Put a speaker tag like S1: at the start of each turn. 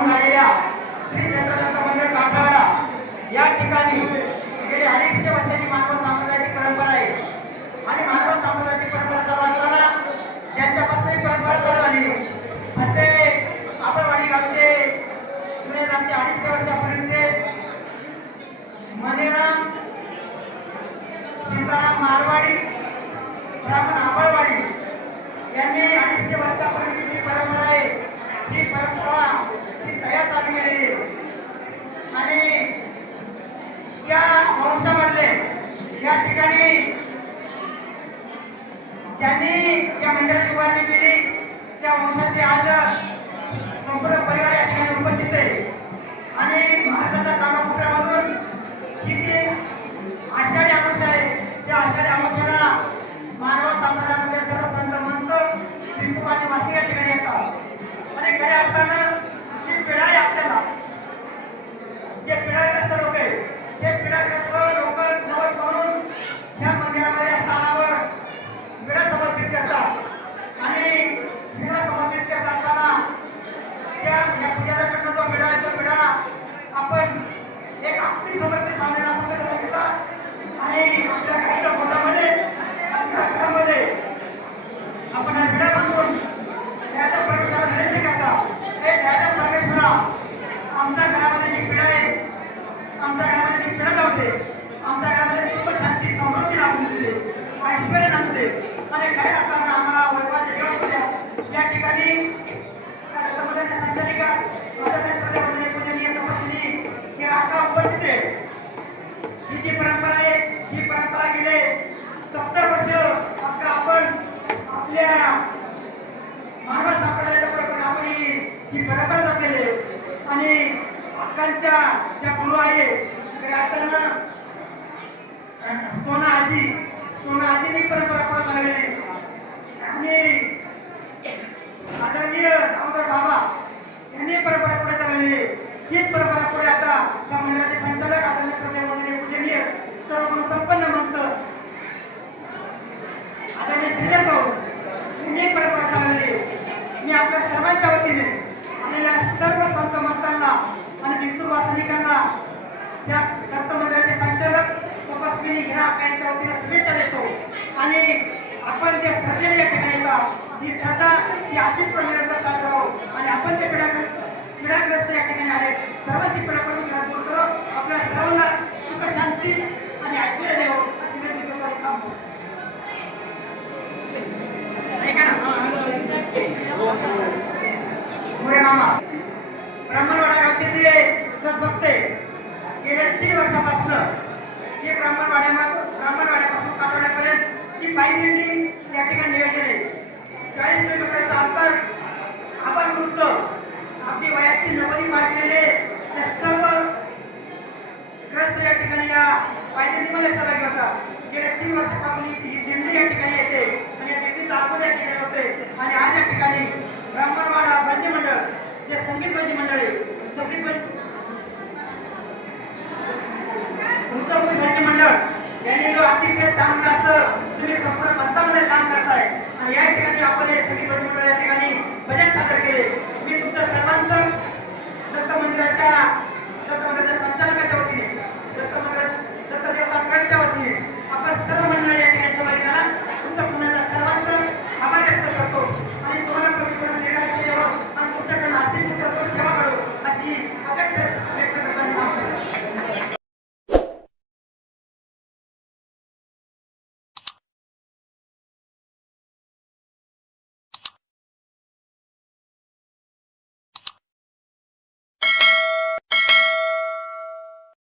S1: वाहून आलेल्या श्री दत्त मंदिर काठाळा या ठिकाणी गेली अडीचशे वर्षाची मानव संप्रदायाची परंपरा आहे. आणि मानव संप्रदायाची परंपरा चालू असताना ज्यांच्यापासून ही परंपरा चालू आली असे आपण वाणी गावचे जुने आमचे अडीचशे वर्षापर्यंतचे मनेराम सीताराम मारवाडी ब्राह्मण आबळवाडी यांनी अडीचशे वर्षापूर्वी ही परंपरा ही तयार चालू केलेली आणि त्या वंशामधले या ठिकाणी ज्यांनी या मंदिराची उभारणी केली त्या वंशाचे आज येतात ही जी परंपरा आहे ही परंपरा गेले सत्तर वर्ष फक्त आपण आपल्या मानव संप्रदायाच्या प्रकरण आपण ही ही परंपरा जपलेली आणि हक्कांच्या ज्या गुरु आहे तर आता सोना आजी सोना आजीने परंपरा पुढे चालवली आणि आदरणीय दामोदर बाबा यांनी परंपरा पुढे चालवली हीच परंपरा पुढे आता या मंदिराच्या आदरणीय भाऊ यांनी एक मी आपल्या सर्वांच्या वतीने आलेल्या सर्व संत मस्तांना आणि विष्णू वासनिकांना त्या दत्त मंदिराचे संचालक तपस्विनी घ्या यांच्या वतीने शुभेच्छा देतो. आणि आपण जे श्रद्धेने या ठिकाणी येतात ही श्रद्धा ही अशीच पण चालत राहू आणि आपण जे पिढाग्रस्त पिढ्याग्रस्त या ठिकाणी आले सर्वांची पिढ्या करून ब्राह्मणवाड्यापासून ही पायी दिंडी या ठिकाणी नियोजन आहे. चाळीस अंतर आपण वृद्ध आपली वयाची नव्वदी पार केलेले सर्व ग्रस्त या ठिकाणी या पायदिंडीमध्ये सहभागी होतात गेल्या तीन वर्षापासून ही दिंडी या ठिकाणी येते आणि या दिंडीचा या ठिकाणी होते. आणि